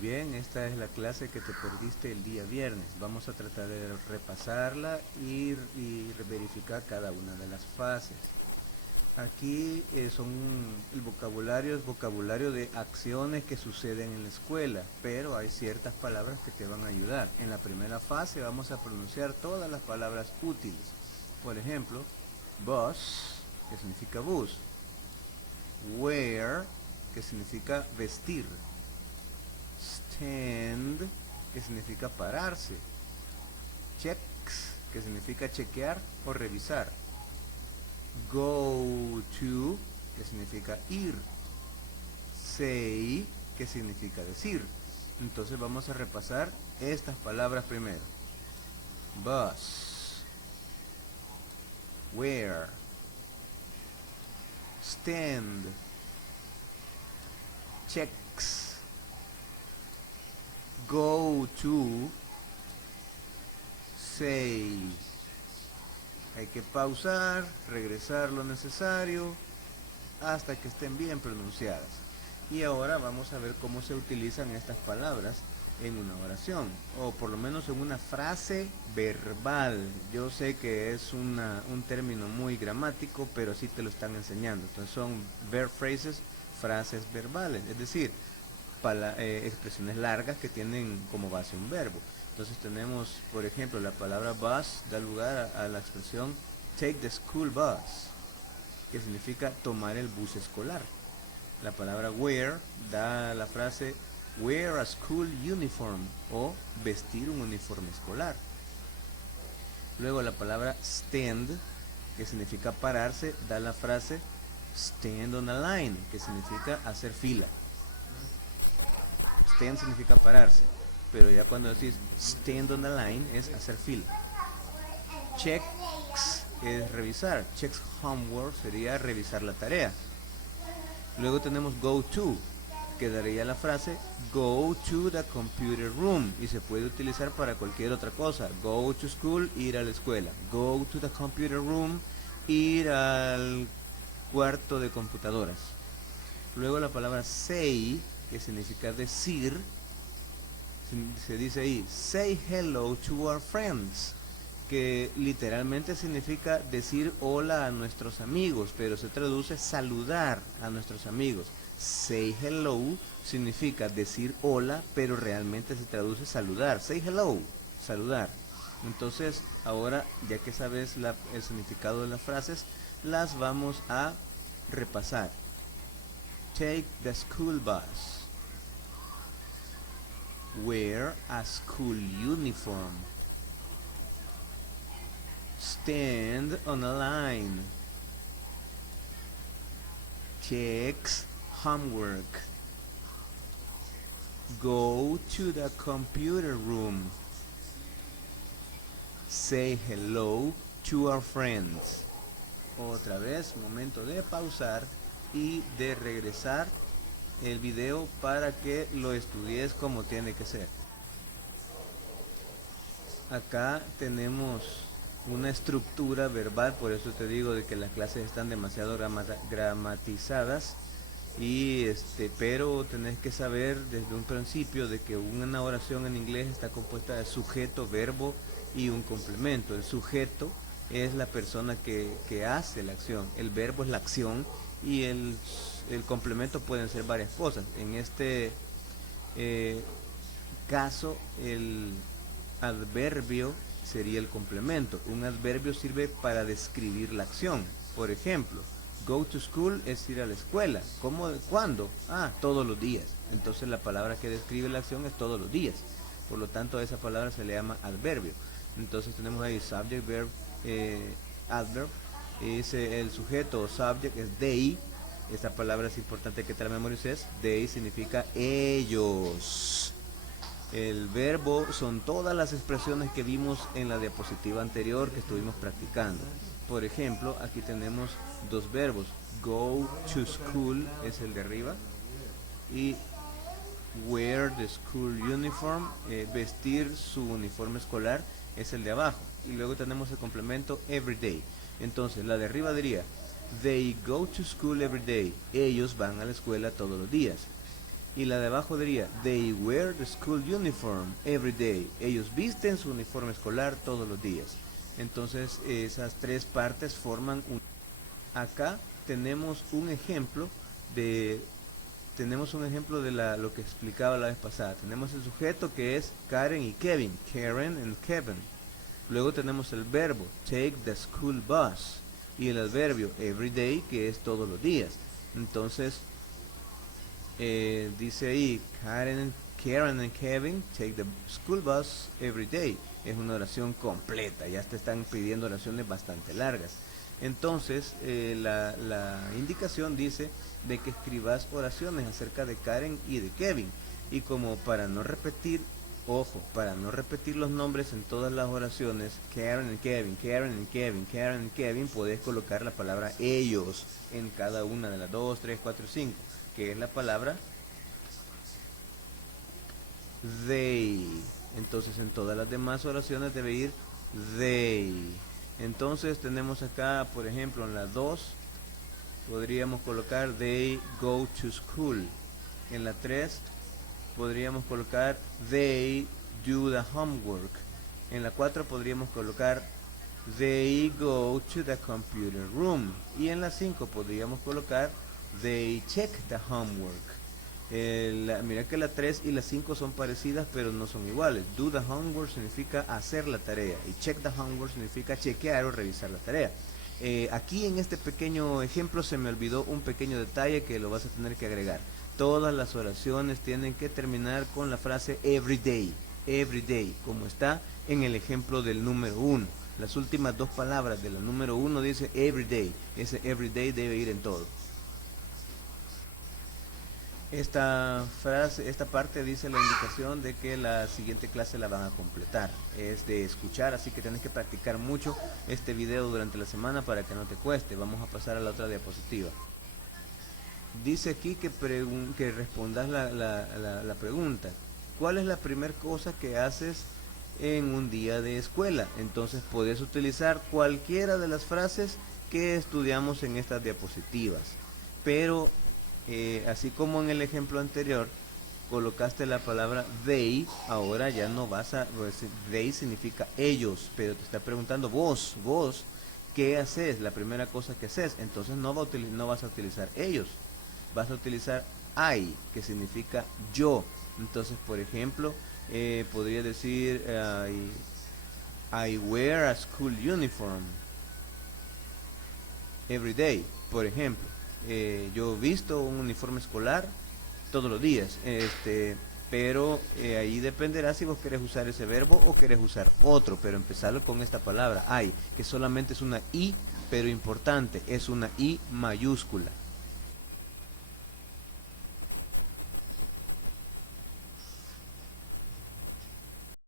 bien, esta es la clase que te perdiste el día viernes. Vamos a tratar de repasarla y verificar cada una de las fases. Aquí el vocabulario es vocabulario de acciones que suceden en la escuela, pero hay ciertas palabras que te van a ayudar. En la primera fase vamos a pronunciar todas las palabras útiles. Por ejemplo, bus, que significa bus. Wear, que significa vestir. Stand, que significa pararse. Checks, que significa chequear o revisar. Go to, que significa ir. Say, que significa decir. Entonces vamos a repasar estas palabras primero. Bus, where, stand, checks, go to, say. Hay que pausar, regresar lo necesario hasta que estén bien pronunciadas. Y ahora vamos a ver cómo se utilizan estas palabras en una oración, o por lo menos en una frase verbal. Yo sé que es un término muy gramático, pero así te lo están enseñando. Entonces son verb phrases, frases verbales, es decir, expresiones largas que tienen como base un verbo. Entonces tenemos, por ejemplo, la palabra bus da lugar a la expresión take the school bus, que significa tomar el bus escolar. La palabra wear da la frase wear a school uniform, o vestir un uniforme escolar. Luego la palabra stand, que significa pararse, da la frase stand on a line, que significa hacer fila. Stand significa pararse, pero ya cuando decís stand on the line es hacer fila. Checks es revisar. Checks homework sería revisar la tarea. Luego tenemos go to, que daría la frase go to the computer room, y se puede utilizar para cualquier otra cosa. Go to school, ir a la escuela. Go to the computer room, ir al cuarto de computadoras. Luego la palabra say, que significa decir, se dice ahí, say hello to our friends, que literalmente significa decir hola a nuestros amigos, pero se traduce saludar a nuestros amigos. Say hello significa decir hola, pero realmente se traduce saludar. Say hello, saludar. Entonces, ahora, ya que sabes el significado de las frases, las vamos a repasar. Take the school bus. Wear a school uniform. Stand on a line. Checks homework. Go to the computer room. Say hello to our friends. Otra vez, momento de pausar y de regresar el video para que lo estudies como tiene que ser. Acá tenemos una estructura verbal, por eso te digo de que las clases están demasiado gramatizadas, pero tenés que saber desde un principio de que una oración en inglés está compuesta de sujeto, verbo y un complemento. El sujeto es la persona que hace la acción, el verbo es la acción y el complemento pueden ser varias cosas. En este caso el adverbio sería el complemento. Un adverbio sirve para describir la acción. Por ejemplo, go to school es ir a la escuela. ¿Cómo? ¿Cuándo? Todos los días. Entonces la palabra que describe la acción es todos los días. Por lo tanto, a esa palabra se le llama adverbio. Entonces tenemos ahí subject, verb, adverb. El sujeto o subject es they. Esta palabra es importante que te la memorices. They significa ellos. El verbo son todas las expresiones que vimos en la diapositiva anterior que estuvimos practicando. Por ejemplo, aquí tenemos dos verbos. Go to school es el de arriba. Y wear the school uniform, vestir su uniforme escolar, es el de abajo. Y luego tenemos el complemento every day. Entonces, la de arriba diría, they go to school every day. Ellos van a la escuela todos los días. Y la de abajo diría, they wear the school uniform every day. Ellos visten su uniforme escolar todos los días. Entonces esas tres partes forman un... Acá tenemos un ejemplo de lo que explicaba la vez pasada. Tenemos el sujeto que es Karen y Kevin, Karen and Kevin. Luego tenemos el verbo, take the school bus, y el adverbio, every day, que es todos los días. Entonces, dice ahí, Karen and Kevin take the school bus every day. Es una oración completa, ya te están pidiendo oraciones bastante largas. Entonces, la indicación dice de que escribas oraciones acerca de Karen y de Kevin. Y como para no repetir, ojo, para no repetir los nombres en todas las oraciones, Karen and Kevin, Karen and Kevin, Karen and Kevin, puedes colocar la palabra ellos en cada una de las 2, 3, 4, 5, que es la palabra they. Entonces en todas las demás oraciones debe ir they. Entonces tenemos acá, por ejemplo, en la 2 podríamos colocar they go to school. En la 3 podríamos colocar they do the homework. En la 4 podríamos colocar they go to the computer room. Y en la 5 podríamos colocar they check the homework. Mira que la 3 y la 5 son parecidas pero no son iguales. Do the homework significa hacer la tarea y check the homework significa chequear o revisar la tarea. Aquí en este pequeño ejemplo se me olvidó un pequeño detalle que lo vas a tener que agregar. Todas las oraciones tienen que terminar con la frase every day, como está en el ejemplo del número 1. Las últimas dos palabras de la número 1 dice every day. Ese every day debe ir en todo. Esta parte dice la indicación de que la siguiente clase la van a completar. Es de escuchar, así que tienes que practicar mucho este video durante la semana para que no te cueste. Vamos a pasar a la otra diapositiva. Dice aquí que respondas la pregunta. ¿Cuál es la primera cosa que haces en un día de escuela? Entonces puedes utilizar cualquiera de las frases que estudiamos en estas diapositivas. Pero así como en el ejemplo anterior colocaste la palabra they, ahora ya no vas a... They significa ellos, pero te está preguntando vos, ¿qué haces? La primera cosa que haces. Entonces no vas a utilizar ellos, vas a utilizar I, que significa yo. Entonces, por ejemplo, podría decir I wear a school uniform every day, por ejemplo. Yo visto un uniforme escolar todos los días, pero ahí dependerá si vos querés usar ese verbo o querés usar otro, pero empezarlo con esta palabra I, que solamente es una I, pero importante, es una I mayúscula.